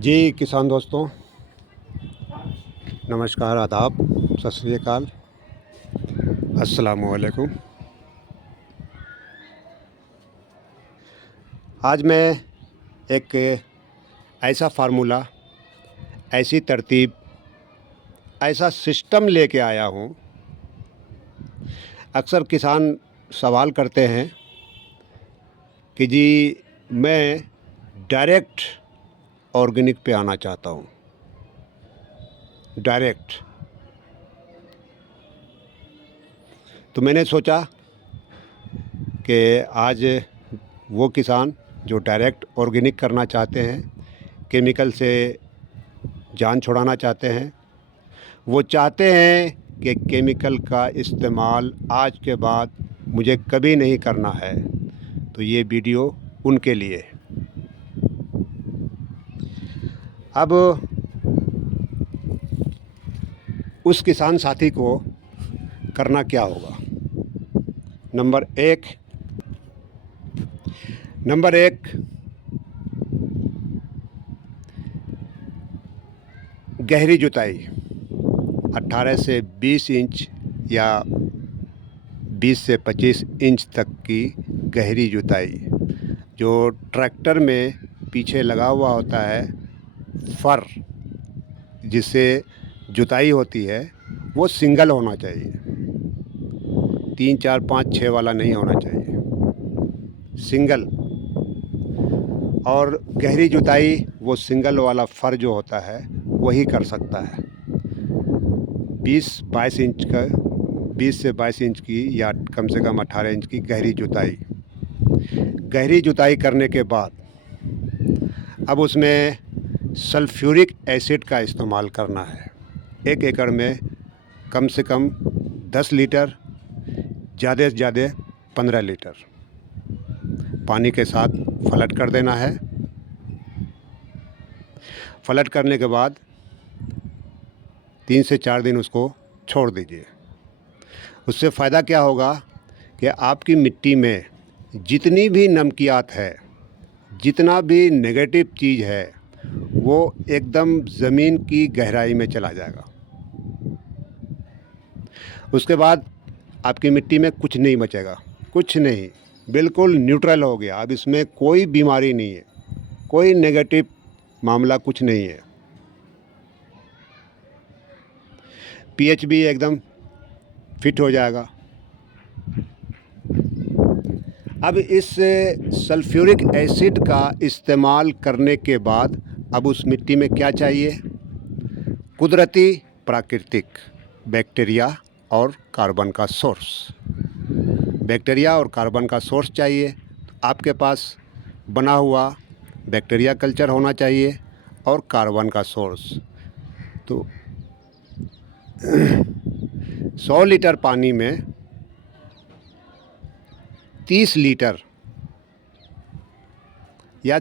जी किसान दोस्तों, नमस्कार, आदाब, सत श्री अकाल, अस्सलामु अलैकुम। आज मैं एक ऐसा फ़ार्मूला, ऐसी तरतीब, ऐसा सिस्टम लेके आया हूँ। अक्सर किसान सवाल करते हैं कि जी मैं डायरेक्ट ऑर्गेनिक पे आना चाहता हूँ। डायरेक्ट। तो मैंने सोचा कि आज वो किसान जो डायरेक्ट ऑर्गेनिक करना चाहते हैं, केमिकल से जान छुड़ाना चाहते हैं, वो चाहते हैं कि केमिकल का इस्तेमाल आज के बाद मुझे कभी नहीं करना है, तो ये वीडियो उनके लिए है। अब उस किसान साथी को करना क्या होगा? नंबर एक, गहरी जुताई 18 से 20 इंच या 20 से 25 इंच तक की गहरी जुताई। जो ट्रैक्टर में पीछे लगा हुआ होता है फर, जिससे जुताई होती है, वो सिंगल होना चाहिए। 3, 4, 5, 6 वाला नहीं होना चाहिए, सिंगल। और गहरी जुताई वो सिंगल वाला फर जो होता है वही कर सकता है। 20 से 22 इंच की या कम से कम 18 इंच की गहरी जुताई। गहरी जुताई करने के बाद अब उसमें सल्फ्यूरिक एसिड का इस्तेमाल करना है। 1 एकड़ में कम से कम 10 लीटर, ज़्यादा से ज़्यादा 15 लीटर पानी के साथ फ्लड कर देना है। फ्लड करने के बाद 3 से 4 दिन उसको छोड़ दीजिए। उससे फ़ायदा क्या होगा कि आपकी मिट्टी में जितनी भी नमकियात है, जितना भी नेगेटिव चीज़ है, वो एकदम ज़मीन की गहराई में चला जाएगा। उसके बाद आपकी मिट्टी में कुछ नहीं बचेगा, कुछ नहीं, बिल्कुल न्यूट्रल हो गया। अब इसमें कोई बीमारी नहीं है, कोई नेगेटिव मामला कुछ नहीं है। पीएच भी एकदम फिट हो जाएगा। अब इस सल्फ्यूरिक एसिड का इस्तेमाल करने के बाद अब उस मिट्टी में क्या चाहिए? कुदरती, प्राकृतिक बैक्टीरिया और कार्बन का सोर्स। बैक्टीरिया और कार्बन का सोर्स चाहिए। आपके पास बना हुआ बैक्टीरिया कल्चर होना चाहिए और कार्बन का सोर्स। तो 100 लीटर पानी में 30 लीटर, या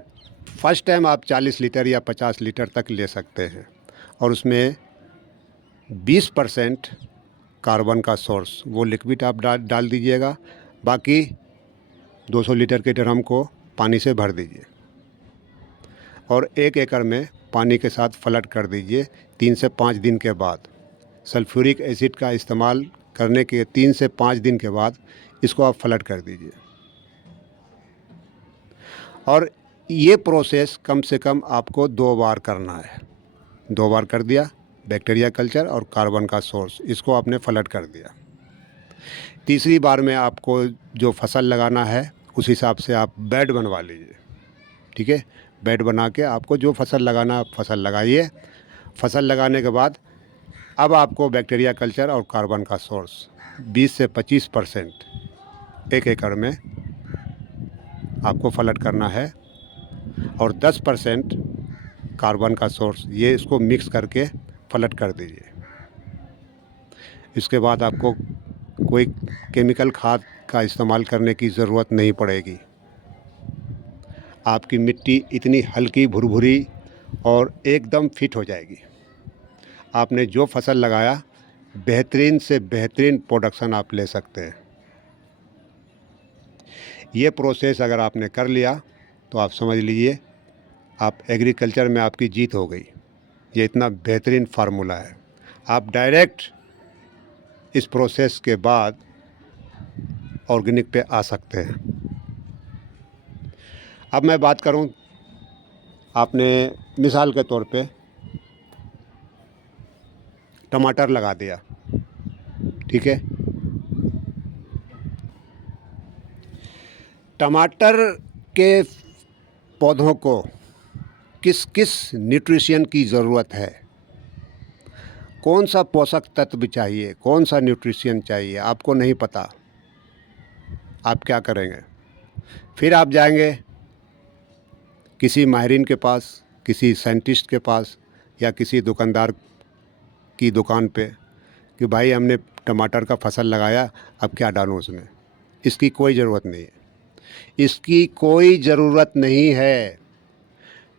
फर्स्ट टाइम आप 40 लीटर या 50 लीटर तक ले सकते हैं, और उसमें 20% कार्बन का सोर्स, वो लिक्विड आप डाल दीजिएगा। बाकी 200 लीटर के ड्रम को पानी से भर दीजिए और 1 एकड़ में पानी के साथ फ्लड कर दीजिए। 3 से 5 दिन के बाद, सल्फ्यूरिक एसिड का इस्तेमाल करने के 3 से 5 दिन के बाद इसको आप फ्लड कर दीजिए। और ये प्रोसेस कम से कम आपको 2 बार करना है। 2 बार कर दिया, बैक्टीरिया कल्चर और कार्बन का सोर्स, इसको आपने फ्लड कर दिया। तीसरी बार में आपको जो फसल लगाना है उस हिसाब से आप बेड बनवा लीजिए, ठीक है? बेड बना के आपको जो फसल लगाना आप फसल लगाइए। फसल लगाने के बाद अब आपको बैक्टीरिया कल्चर और कार्बन का सोर्स 20 से 25% 1 एकड़ में आपको फ्लड करना है, और 10% कार्बन का सोर्स, ये इसको मिक्स करके फ्लड कर दीजिए। इसके बाद आपको कोई केमिकल खाद का इस्तेमाल करने की ज़रूरत नहीं पड़ेगी। आपकी मिट्टी इतनी हल्की भुरभुरी और एकदम फिट हो जाएगी। आपने जो फसल लगाया, बेहतरीन से बेहतरीन प्रोडक्शन आप ले सकते हैं। ये प्रोसेस अगर आपने कर लिया तो आप समझ लीजिए आप एग्रीकल्चर में आपकी जीत हो गई। ये इतना बेहतरीन फार्मूला है। आप डायरेक्ट इस प्रोसेस के बाद ऑर्गेनिक पे आ सकते हैं। अब मैं बात करूं, आपने मिसाल के तौर पे टमाटर लगा दिया, ठीक है। टमाटर के पौधों को किस किस न्यूट्रिशन की ज़रूरत है, कौन सा पोषक तत्व चाहिए, कौन सा न्यूट्रिशन चाहिए, आपको नहीं पता। आप क्या करेंगे? फिर आप जाएंगे किसी माहिरीन के पास, किसी साइंटिस्ट के पास या किसी दुकानदार की दुकान पे कि भाई हमने टमाटर का फसल लगाया, अब क्या डालूं उसमें। इसकी कोई ज़रूरत नहीं है, इसकी कोई ज़रूरत नहीं है।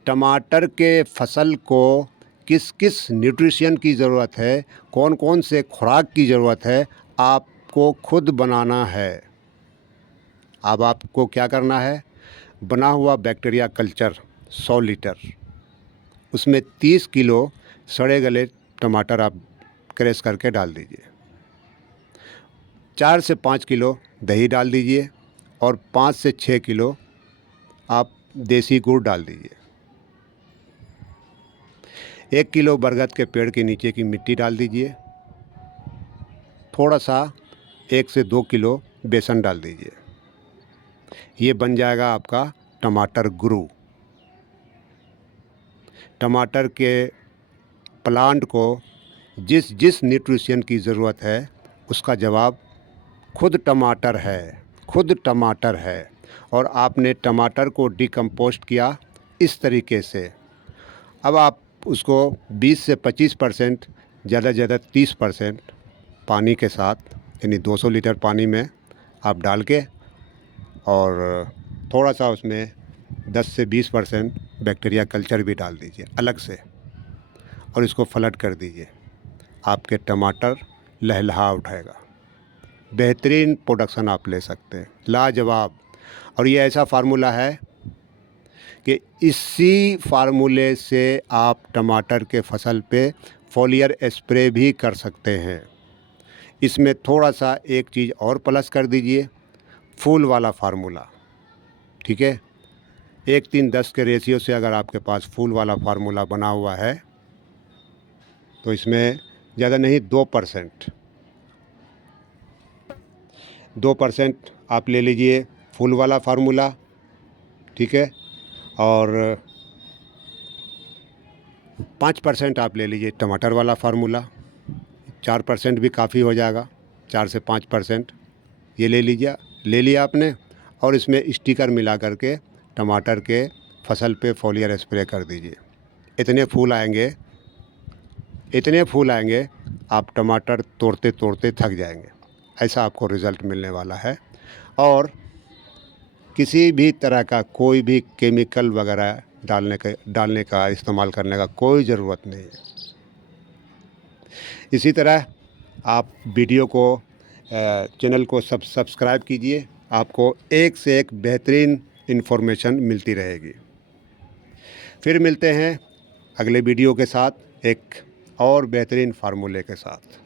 टमाटर के फसल को किस किस न्यूट्रिशन की ज़रूरत है, कौन कौन से खुराक की ज़रूरत है, आपको खुद बनाना है। अब आपको क्या करना है, बना हुआ बैक्टीरिया कल्चर 100 लीटर, उसमें 30 किलो सड़े गले टमाटर आप क्रैश करके डाल दीजिए। 4 से 5 किलो दही डाल दीजिए और 5 से 6 किलो आप देसी गुड़ डाल दीजिए। 1 किलो बरगद के पेड़ के नीचे की मिट्टी डाल दीजिए। थोड़ा सा 1 से 2 किलो बेसन डाल दीजिए। ये बन जाएगा आपका टमाटर गुरु। टमाटर के प्लांट को जिस जिस न्यूट्रिशन की ज़रूरत है उसका जवाब खुद टमाटर है, खुद टमाटर है। और आपने टमाटर को डिकम्पोस्ट किया इस तरीके से। अब आप उसको 20 से 25%, ज़्यादा ज़्यादा 30% पानी के साथ, यानी 200 लीटर पानी में आप डाल के और थोड़ा सा उसमें 10 से 20% बैक्टीरिया कल्चर भी डाल दीजिए अलग से और इसको फ्लड कर दीजिए। आपके टमाटर लहलहा उठाएगा, बेहतरीन प्रोडक्शन आप ले सकते हैं, लाजवाब। और ये ऐसा फार्मूला है कि इसी फार्मूले से आप टमाटर के फसल पे फॉलियर स्प्रे भी कर सकते हैं। इसमें थोड़ा सा एक चीज़ और प्लस कर दीजिए, फूल वाला फार्मूला, ठीक है। 1:3:10 के रेशियो से अगर आपके पास फूल वाला फार्मूला बना हुआ है तो इसमें ज़्यादा नहीं 2% आप ले लीजिए फूल वाला फार्मूला, ठीक है। और 5% आप ले लीजिए टमाटर वाला फार्मूला। 4% भी काफ़ी हो जाएगा, 4 से 5% ये ले लिया आपने। और इसमें स्टिकर मिला करके टमाटर के फसल पे फॉलियर स्प्रे कर दीजिए। इतने फूल आएंगे आप टमाटर तोड़ते तोड़ते थक जाएंगे। ऐसा आपको रिज़ल्ट मिलने वाला है। और किसी भी तरह का कोई भी केमिकल वगैरह डालने का इस्तेमाल करने का कोई ज़रूरत नहीं है। इसी तरह आप वीडियो को चैनल को सब्सक्राइब कीजिए, आपको एक से एक बेहतरीन इन्फॉर्मेशन मिलती रहेगी। फिर मिलते हैं अगले वीडियो के साथ एक और बेहतरीन फार्मूले के साथ।